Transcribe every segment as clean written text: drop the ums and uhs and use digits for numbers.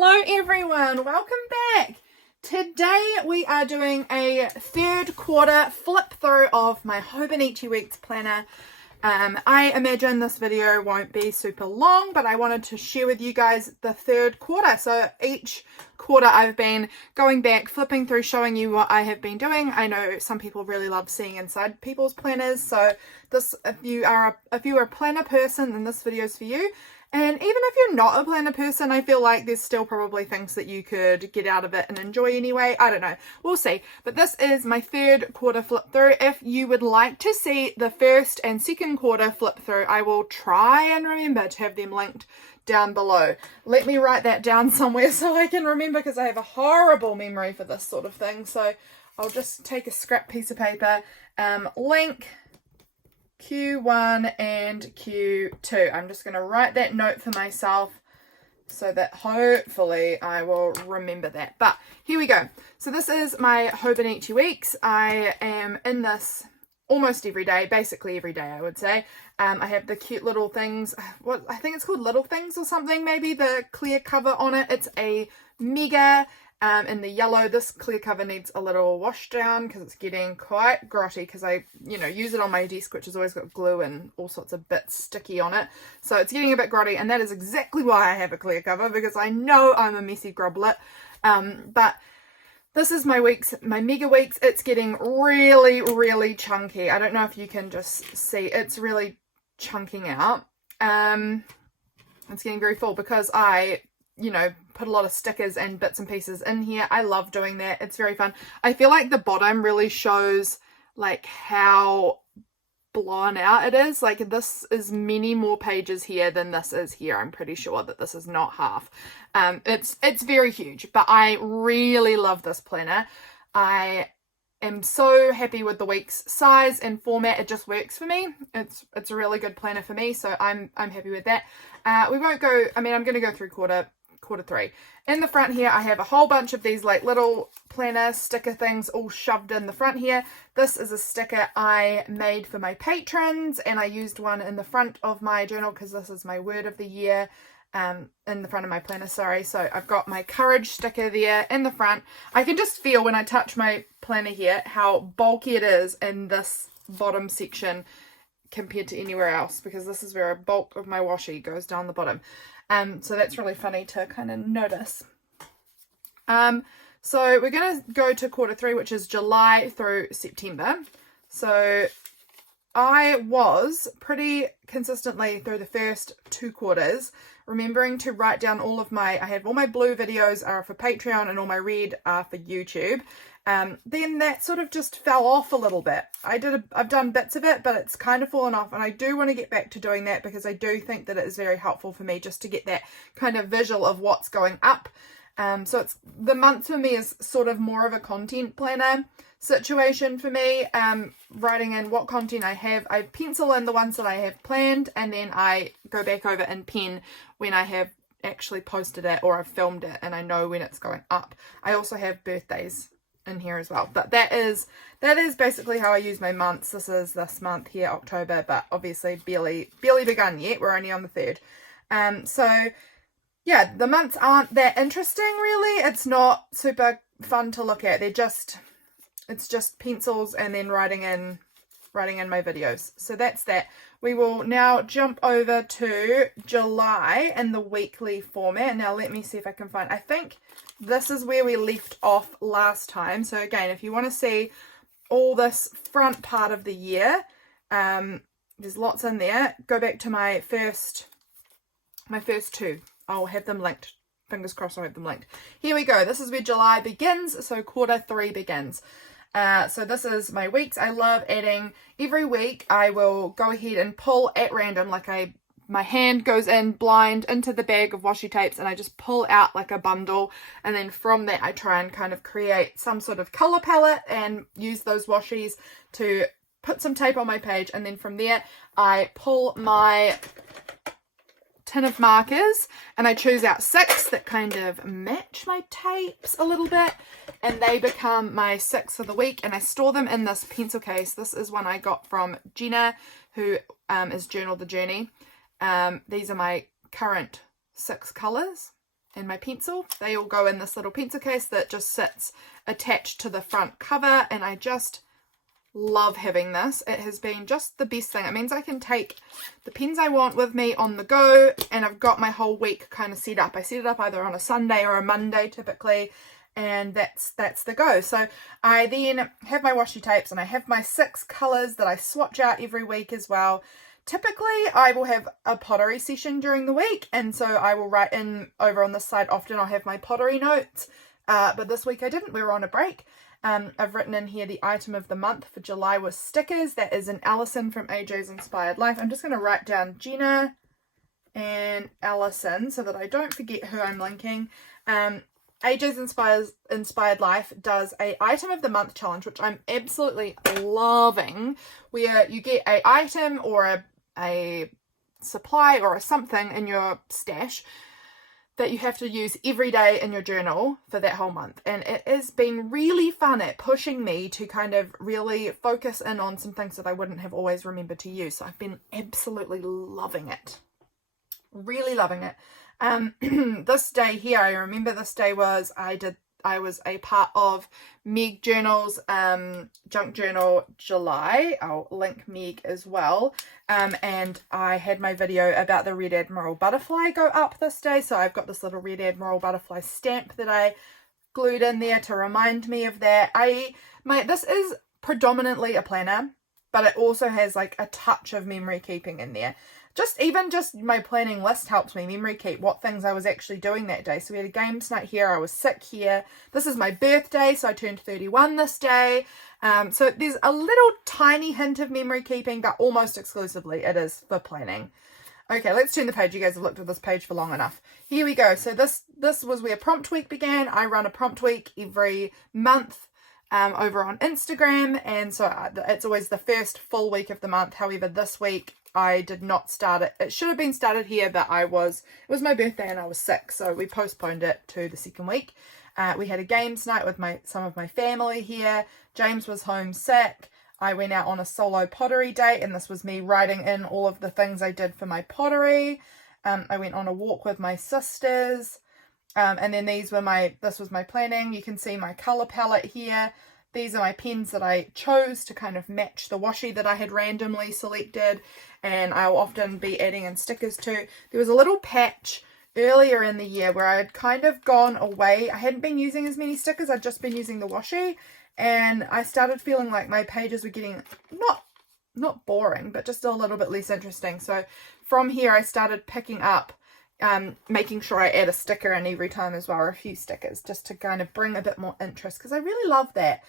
Hello everyone, welcome back. Today we are doing a third quarter flip through of my Hobonichi Weeks planner. I imagine this video won't be super long, but I wanted to share with you guys the third quarter. So each quarter I've been going back, flipping through, showing you what I have been doing. I know some people really love seeing inside people's planners, so this, if you are a planner person, then this video is for you. And even if you're not a planner person, I feel like there's still probably things that you could get out of it and enjoy anyway. I don't know. We'll see. But this is my third quarter flip through. If you would like to see the first and second quarter flip through, I will try and remember to have them linked down below. Let me write that down somewhere so I can remember, because I have a horrible memory for this sort of thing. So I'll just take a scrap piece of paper, link Q1 and Q2. I'm just going to write that note for myself so that hopefully I will remember that. But here we go. So this is my Hobonichi Weeks. I am in this almost every day, basically every day I would say. I have the cute little things, what I think it's called Little Things or something, maybe, the clear cover on it. It's a mega in the yellow. This clear cover needs a little wash down because it's getting quite grotty, because I use it on my desk, which has always got glue and all sorts of bits sticky on it, so it's getting a bit grotty, and that is exactly why I have a clear cover, because I know I'm a messy groblet. But this is my weeks, my mega weeks. It's getting really chunky. I don't know if you can just see, it's really chunking out. It's getting very full because I put a lot of stickers and bits and pieces in here. I love doing that. It's very fun. I feel like the bottom really shows like how blown out it is. Like, this is many more pages here than this is here. I'm pretty sure that this is not half. It's very huge, but I really love this planner. I am so happy with the week's size and format. It just works for me. It's a really good planner for me, so I'm happy with that. We won't go, I'm going to go through quarter three. In the front here, I have a whole bunch of these like little planner sticker things all shoved in the front here. This is a sticker I made for my patrons, and I used one in the front of my journal because this is my word of the year, in the front of my planner, sorry. So I've got my courage sticker there in the front. I can just feel when I touch my planner here how bulky it is in this bottom section compared to anywhere else, because this is where a bulk of my washi goes down the bottom. So that's really funny to kind of notice. So we're going to go to quarter three, which is July through September. So I was pretty consistently through the first two quarters remembering to write down all of my, I have all my blue videos are for Patreon and all my red are for YouTube. Then that sort of just fell off a little bit. I've done bits of it, but it's kind of fallen off, and I do want to get back to doing that because I do think that it is very helpful for me just to get that kind of visual of what's going up. So it's, the month for me is sort of more of a content planner situation for me, writing in what content I have. I pencil in the ones that I have planned, and then I go back over and pen when I have actually posted it or I've filmed it and I know when it's going up. I also have birthdays in here as well, but that is basically how I use my months. This is this month here, October, but obviously barely begun yet. We're only on the 3rd. So yeah, the months aren't that interesting really. It's not super fun to look at. It's just pencils and then writing in my videos. So that's that. We will now jump over to July in the weekly format. Now let me see if I can find, I think this is where we left off last time. So again, if you want to see all this front part of the year, there's lots in there. Go back to my first two. I'll have them linked. Fingers crossed I'll have them linked. Here we go. This is where July begins. So quarter three begins. So this is my weeks. I love adding, every week I will go ahead and pull at random, like my hand goes in blind into the bag of washi tapes and I just pull out like a bundle, and then from that I try and kind of create some sort of color palette and use those washis to put some tape on my page, and then from there I pull my tin of markers and I choose out 6 that kind of match my tapes a little bit, and they become my 6 for the week, and I store them in this pencil case. This is one I got from Jenna, who is Journal the Journey. These are my current 6 colors. and my pencil. They all go in this little pencil case that just sits attached to the front cover, and I just love having this. It has been just the best thing. It means I can take the pens I want with me on the go, and I've got my whole week kind of set up. I set it up either on a Sunday or a Monday typically, and that's the go. So I then have my washi tapes, and I have my 6 colours that I swatch out every week as well. Typically I will have a pottery session during the week, and so I will write in over on this side. Often I'll have my pottery notes, but this week I didn't. We were on a break. I've written in here the item of the month for July was stickers. That is an Allison from AJ's Inspired Life. I'm just going to write down Jenna and Allison so that I don't forget who I'm linking. AJ's Inspired Life does a item of the month challenge, which I'm absolutely loving, where you get a item or a supply or a something in your stash that you have to use every day in your journal for that whole month. And it has been really fun at pushing me to kind of really focus in on some things that I wouldn't have always remembered to use. So I've been absolutely loving it. Really loving it. This day here, I remember this day was I was a part of Meg Journal's Junk Journal July. I'll link Meg as well. And I had my video about the Red Admiral butterfly go up this day. So I've got this little Red Admiral butterfly stamp that I glued in there to remind me of that. This is predominantly a planner, but it also has like a touch of memory keeping in there. Even just my planning list helps me memory keep what things I was actually doing that day. So we had a games night here. I was sick here. This is my birthday, so I turned 31 this day. So there's a little tiny hint of memory keeping, but almost exclusively it is for planning. Okay, let's turn the page. You guys have looked at this page for long enough. Here we go. So this was where prompt week began. I run a prompt week every month over on Instagram, and so it's always the first full week of the month. However, this week I did not start it. It should have been started here, but it was my birthday and I was sick, so we postponed it to the second week. We had a games night with some of my family here. James was homesick. I went out on a solo pottery date, and this was me writing in all of the things I did for my pottery. I went on a walk with my sisters, and then this was my planning. You can see my colour palette here. These are my pens that I chose to kind of match the washi that I had randomly selected, and I'll often be adding in stickers too. There was a little patch earlier in the year where I had kind of gone away. I hadn't been using as many stickers. I'd just been using the washi, and I started feeling like my pages were getting not boring, but just a little bit less interesting. So from here I started picking up making sure I add a sticker in every time as well, or a few stickers, just to kind of bring a bit more interest, because I really love that.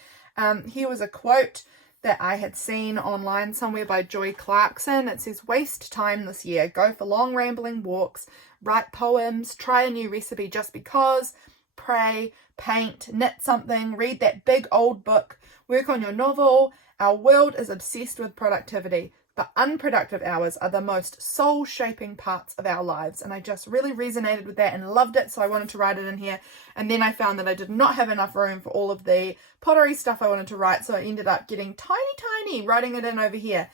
Here was a quote that I had seen online somewhere by Joy Clarkson. It says, "Waste time this year, go for long rambling walks, write poems, try a new recipe just because, pray, paint, knit something, read that big old book, work on your novel. Our world is obsessed with productivity, but unproductive hours are the most soul-shaping parts of our lives." And I just really resonated with that and loved it, so I wanted to write it in here. And then I found that I did not have enough room for all of the pottery stuff I wanted to write, so I ended up getting tiny, writing it in over here.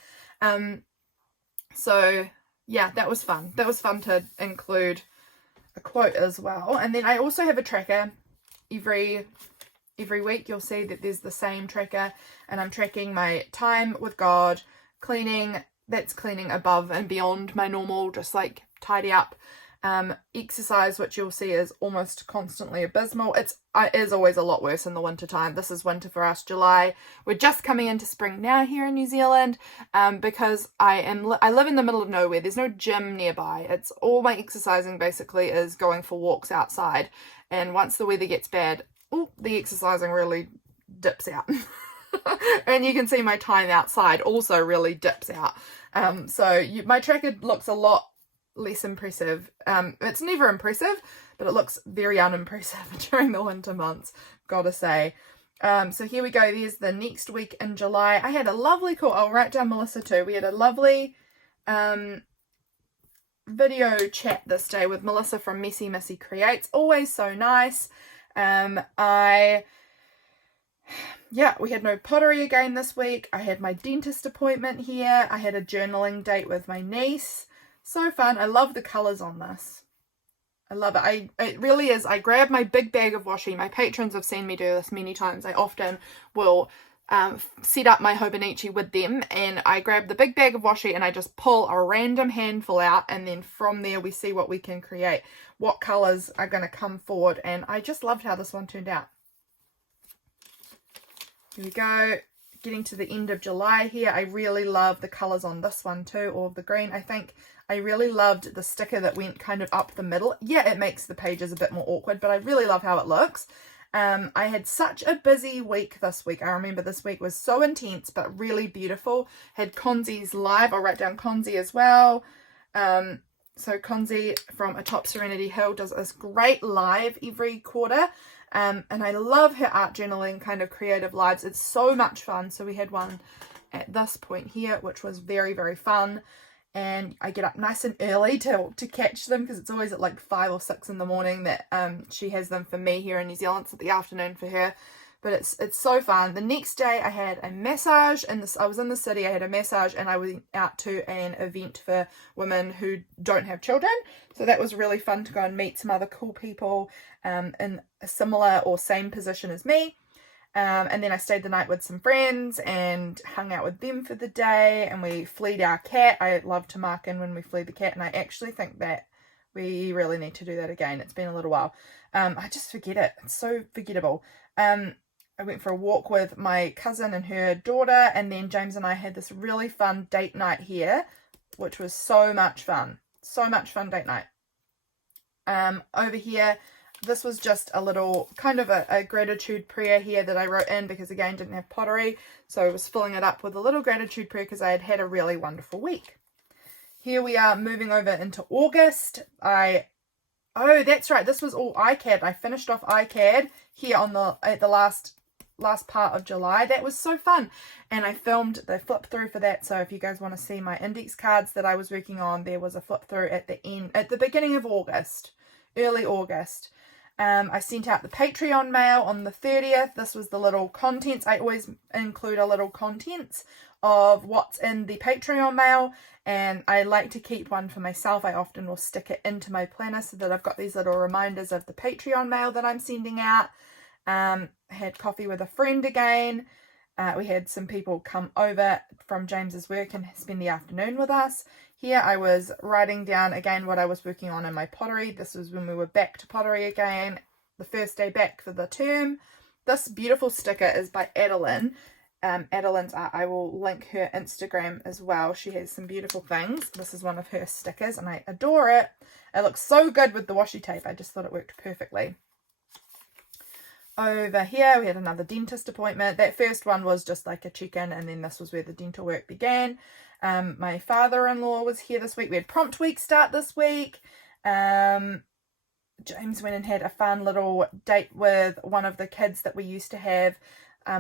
So yeah, that was fun. That was fun to include a quote as well. And then I also have a tracker. Every week you'll see that there's the same tracker, and I'm tracking my time with God, cleaning, that's cleaning above and beyond my normal, just like tidy up. Exercise, which you'll see is almost constantly abysmal. It is always a lot worse in the winter time. This is winter for us, July. We're just coming into spring now here in New Zealand, because I live in the middle of nowhere. There's no gym nearby. It's all my exercising basically is going for walks outside, and once the weather gets bad, the exercising really dips out. And you can see my time outside also really dips out. My tracker looks a lot less impressive. It's never impressive, but it looks very unimpressive during the winter months, gotta say. So here we go. There's the next week in July. I had a lovely call. I'll write down Melissa too. We had a lovely video chat this day with Melissa from Messy Missy Creates. Always so nice. We had no pottery again this week. I had my dentist appointment here. I had a journaling date with my niece. So fun. I love the colours on this. I love it. It really is. I grab my big bag of washi. My patrons have seen me do this many times. I often will set up my Hobonichi with them, and I grab the big bag of washi and I just pull a random handful out, and then from there we see what we can create, what colours are going to come forward. And I just loved how this one turned out. Here we go. Getting to the end of July here. I really love the colours on this one too, all of the green. I think I really loved the sticker that went kind of up the middle. Yeah, it makes the pages a bit more awkward, but I really love how it looks. I had such a busy week this week. I remember this week was so intense, but really beautiful. Had Consie's live. I'll write down Consie as well. So Consie from Atop Serenity Hill does this great live every quarter. And I love her art journaling kind of creative lives. It's so much fun. So we had one at this point here, which was very, very fun. And I get up nice and early to catch them, because it's always at like 5 or 6 in the morning that she has them for me here in New Zealand. It's the afternoon for her. But it's so fun. The next day I had a massage, and I was in the city. I had a massage, and I went out to an event for women who don't have children. So that was really fun to go and meet some other cool people in a similar or same position as me. And then I stayed the night with some friends and hung out with them for the day, and we fleed our cat. I love to mark in when we fleed the cat, and I actually think that we really need to do that again. It's been a little while. I just forget it. It's so forgettable. I went for a walk with my cousin and her daughter, and then James and I had this really fun date night here, which was so much fun. So much fun date night. Over here, this was just a little kind of a gratitude prayer here that I wrote in, because again, didn't have pottery. So I was filling it up with a little gratitude prayer because I had had a really wonderful week. Here we are moving over into August. Oh, that's right. This was all iCAD. I finished off iCAD here on at the last part of July. That was so fun. And I filmed the flip through for that. So if you guys want to see my index cards that I was working on, there was a flip through at the beginning of August, early August. I sent out the Patreon mail on the 30th. This was the little contents. I always include a little contents of what's in the Patreon mail, and I like to keep one for myself. I often will stick it into my planner so that I've got these little reminders of the Patreon mail that I'm sending out. I had coffee with a friend again. We had some people come over from James's work and spend the afternoon with us. Here I was writing down again what I was working on in my pottery. This was when we were back to pottery again, the first day back for the term. This beautiful sticker is by Adelien. Adelien's art. I will link her Instagram as well. She has some beautiful things. This is one of her stickers and I adore it. It looks so good with the washi tape. I just thought it worked perfectly. Over here we had another dentist appointment. That first one was just like a check-in, and then this was where the dental work began. My father-in-law was here this week. We had prompt week start this week. James went and had a fun little date with one of the kids that we used to have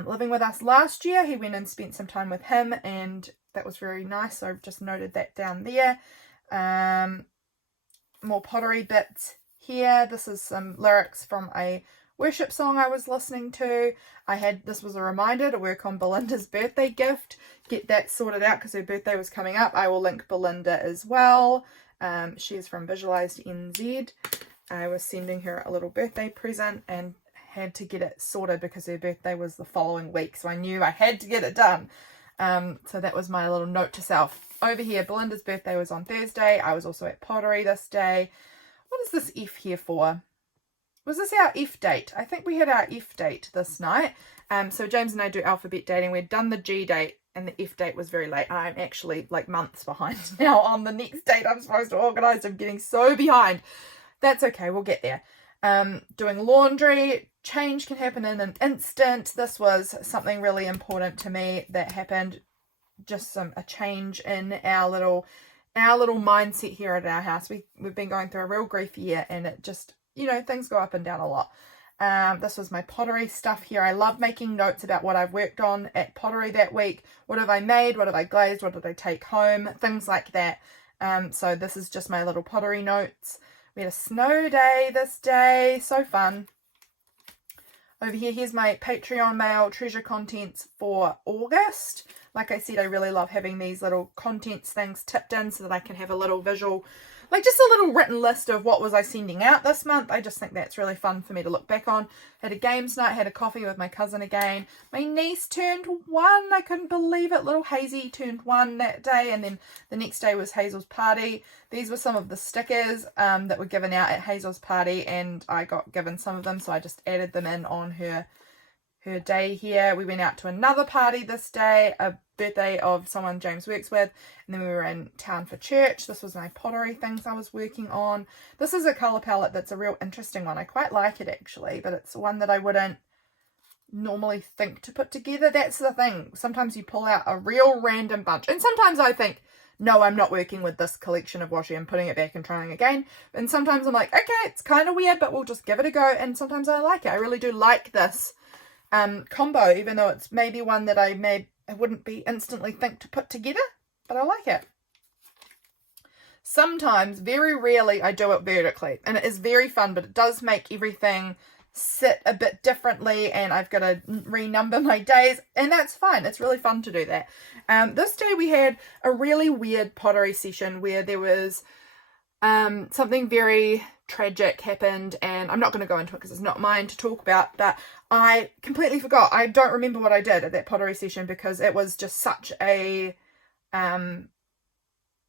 living with us last year. He went and spent some time with him, and that was very nice. So I've just noted that down there. More pottery bits here. This is some lyrics from a worship song I was listening to. This was a reminder to work on Belinda's birthday gift, get that sorted out because her birthday was coming up. I will link Belinda as well. She is from Visualized NZ. I was sending her a little birthday present and had to get it sorted because her birthday was the following week, so I knew I had to get it done. So that was my little note to self. Over here, Belinda's birthday was on Thursday. I was also at pottery this day. What is this F here for? Was this our F date? I think we had our F date this night. So James and I do alphabet dating. We'd done the G date and the F date was very late. I'm actually like months behind now on the next date I'm supposed to organise. I'm getting so behind. That's okay. We'll get there. Doing laundry. Change can happen in an instant. This was something really important to me that happened. Just a change in our little mindset here at our house. We've been going through a real grief year, and it just, things go up and down a lot. This was my pottery stuff here. I love making notes about what I've worked on at pottery that week. What have I made? What have I glazed? What did I take home? Things like that. So this is just my little pottery notes. We had a snow day this day. So fun. Over here, here's my Patreon mail treasure contents for August. Like I said, I really love having these little contents things tipped in so that I can have a little visual like just a little written list of what was I sending out this month. I just think that's really fun for me to look back on. Had a games night, had a coffee with my cousin again. My niece turned 1. I couldn't believe it. Little Hazy turned 1 that day, and then the next day was Hazel's party. These were some of the stickers that were given out at Hazel's party, and I got given some of them, so I just added them in on her day here. We went out to another party this day, a birthday of someone James works with, and then we were in town for church. This was my pottery things I was working on. This is a colour palette that's a real interesting one. I quite like it actually, but it's one that I wouldn't normally think to put together. That's the thing. Sometimes you pull out a real random bunch, and sometimes I think, no, I'm not working with this collection of washi. I'm putting it back and trying again. And sometimes I'm like, okay, it's kind of weird, but we'll just give it a go. And sometimes I like it. I really do like this combo, even though it's maybe one that I wouldn't be instantly think to put together, but I like it. Sometimes, very rarely, I do it vertically, and it is very fun, but it does make everything sit a bit differently, and I've got to renumber my days, and that's fine. It's really fun to do that. This day we had a really weird pottery session where there was something very tragic happened, and I'm not going to go into it because it's not mine to talk about, but I completely forgot. I don't remember what I did at that pottery session because it was just such a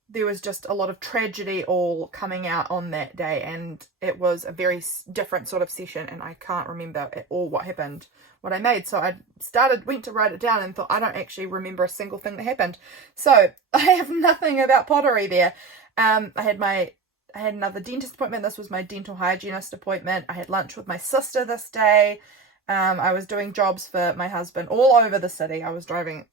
there was just a lot of tragedy all coming out on that day, and it was a very different sort of session, and I can't remember at all what happened, what I made. So I went to write it down and thought, I don't actually remember a single thing that happened. So I have nothing about pottery there. I had another dentist appointment. This was my dental hygienist appointment. I had lunch with my sister this day. I was doing jobs for my husband all over the city. I was driving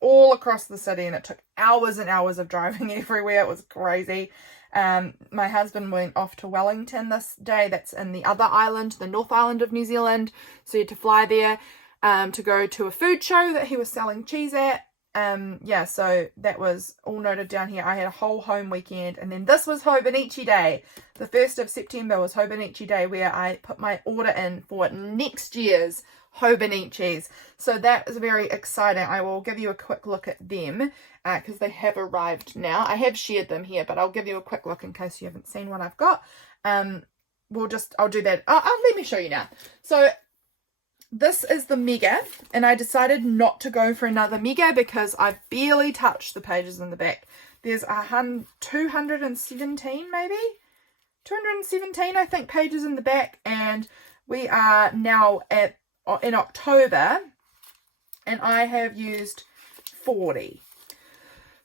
all across the city, and it took hours and hours of driving everywhere. It was crazy. My husband went off to Wellington this day. That's in the other island, the North Island of New Zealand. So he had to fly there to go to a food show that he was selling cheese at. Yeah, so that was all noted down here. I had a whole home weekend, and then this was Hobonichi Day. The 1st of September was Hobonichi Day, where I put my order in for next year's Hobonichis. So that is very exciting. I will give you a quick look at them because they have arrived now. I have shared them here, but I'll give you a quick look in case you haven't seen what I've got. I'll do that. Let me show you now. So this is the mega, and I decided not to go for another mega because I barely touched the pages in the back. There's 217 maybe? 217 I think pages in the back, and we are now in October, and I have used 40.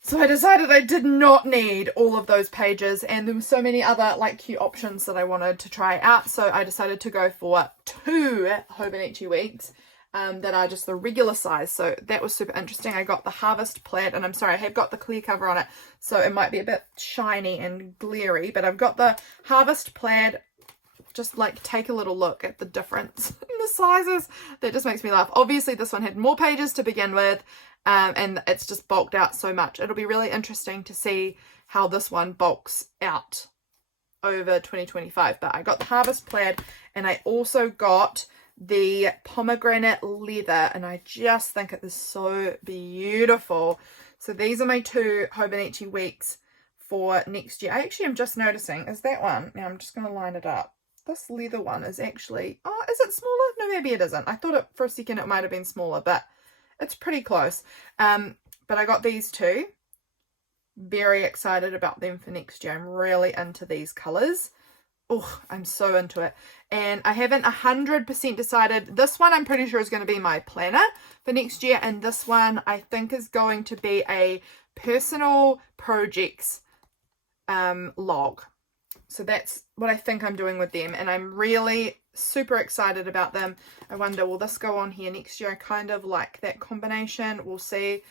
So I decided I did not need all of those pages, and there were so many other like cute options that I wanted to try out, so I decided to go for 2 Hobonichi weeks that are just the regular size. So that was super interesting. I got the Harvest Plaid, and I'm sorry, I have got the clear cover on it, so it might be a bit shiny and glary, but I've got the Harvest Plaid. Just like take a little look at the difference in the sizes. That just makes me laugh. Obviously this one had more pages to begin with, and it's just bulked out so much. It'll be really interesting to see how this one bulks out over 2025. But I got the Harvest Plaid, and I also got the pomegranate leather, and I just think it is so beautiful. So these are my 2 Hobonichi weeks for next year. I actually am just noticing, is that one, now I'm just going to line it up. This leather one is actually, is it smaller? No, maybe it isn't. I thought for a second it might have been smaller, but it's pretty close. But I got these 2. Very excited about them for next year. I'm really into these colours. Oh, I'm so into it. And I haven't 100% decided. This one I'm pretty sure is going to be my planner for next year. And this one I think is going to be a personal projects log. So that's what I think I'm doing with them, and I'm really super excited about them. I wonder, will this go on here next year? I kind of like that combination. We'll see.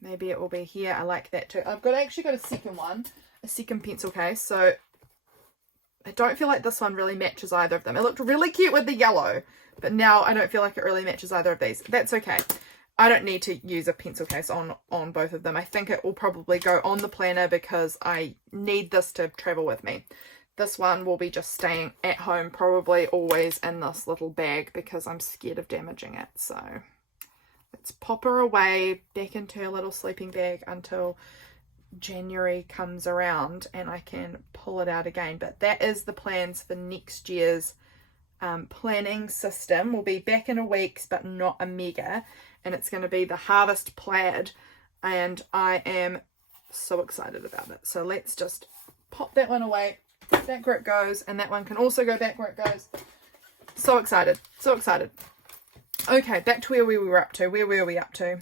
Maybe it will be here. I like that too. I've actually got a second one, a second pencil case, so I don't feel like this one really matches either of them. It looked really cute with the yellow, but now I don't feel like it really matches either of these. That's okay. I don't need to use a pencil case on both of them. I think it will probably go on the planner because I need this to travel with me. This one will be just staying at home, probably always in this little bag because I'm scared of damaging it. So let's pop her away back into her little sleeping bag until January comes around and I can pull it out again. But that is the plans for next year's planning system. We'll be back in a week, but not a mega, and it's going to be the Harvest Plaid, and I am so excited about it. So let's just pop that one away, back where it goes, and that one can also go back where it goes. So excited, so excited. Okay, back to where we were up to. Where were we up to?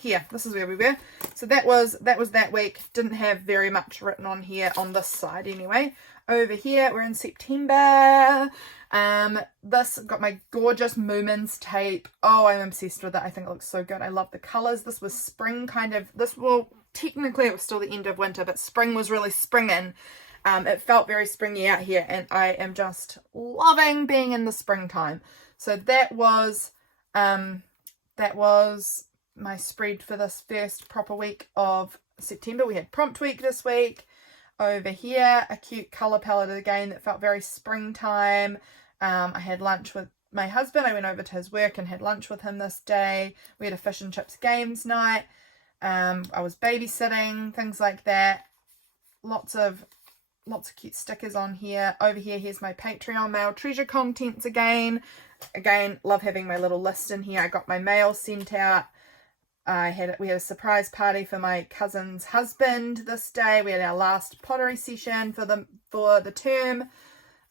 Here, this is where we were. So that was that week. Didn't have very much written on here, on this side anyway. Over here, we're in September. This got my gorgeous Moomins tape. Oh, I'm obsessed with it. I think it looks so good. I love the colors. This was spring kind of, well, technically it was still the end of winter, but spring was really springing. It felt very springy out here, and I am just loving being in the springtime. So that was my spread for this first proper week of September. We had prompt week this week. Over here, a cute colour palette again that felt very springtime. I had lunch with my husband. I went over to his work and had lunch with him this day. We had a fish and chips games night. I was babysitting, things like that. Lots of cute stickers on here. Over here, here's my Patreon mail treasure contents again. Again, love having my little list in here. I got my mail sent out. We had a surprise party for my cousin's husband this day. We had our last pottery session for the term.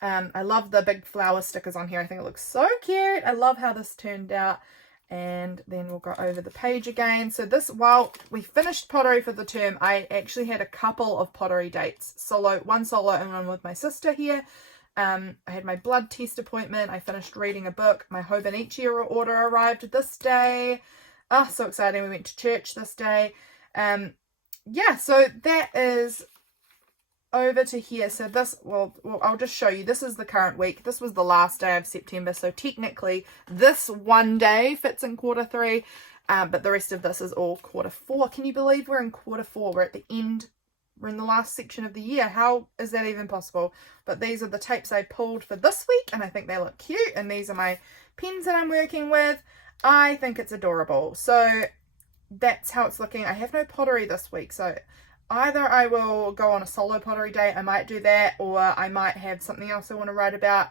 I love the big flower stickers on here. I think it looks so cute. I love how this turned out. And then we'll go over the page again. So while we finished pottery for the term, I actually had a couple of pottery dates. One solo and one with my sister here. I had my blood test appointment. I finished reading a book. My Hobonichi order arrived this day. Oh, so exciting. We went to church this day. Yeah, so that is over to here. So this, well, I'll just show you. This is the current week. This was the last day of September. So technically this one day fits in quarter 3, but the rest of this is all quarter 4. Can you believe we're in quarter 4? We're at the end. We're in the last section of the year. How is that even possible? But these are the tapes I pulled for this week, and I think they look cute. And these are my pens that I'm working with. I think it's adorable. So that's how it's looking. I have no pottery this week, so either I will go on a solo pottery day, I might do that, or I might have something else I want to write about.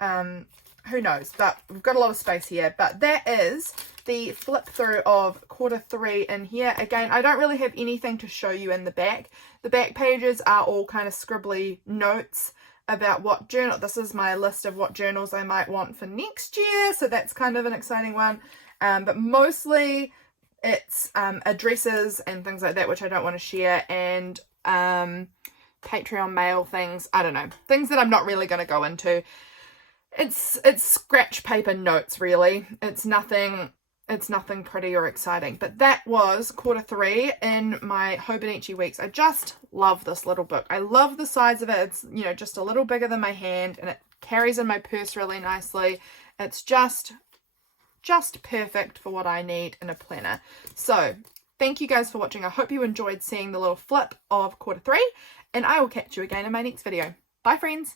Who knows? But we've got a lot of space here. But that is the flip through of quarter 3 in here. Again, I don't really have anything to show you in the back. The back pages are all kind of scribbly notes about what journal. This is my list of what journals I might want for next year, so that's kind of an exciting one. But mostly it's addresses and things like that, which I don't want to share, and Patreon mail things. I don't know, things that I'm not really going to go into. It's scratch paper notes, really. It's nothing pretty or exciting. But that was quarter 3 in my Hobonichi weeks. I just love this little book. I love the size of it. It's, you know, just a little bigger than my hand, and it carries in my purse really nicely. It's just perfect for what I need in a planner. So thank you guys for watching. I hope you enjoyed seeing the little flip of quarter 3, and I will catch you again in my next video. Bye, friends.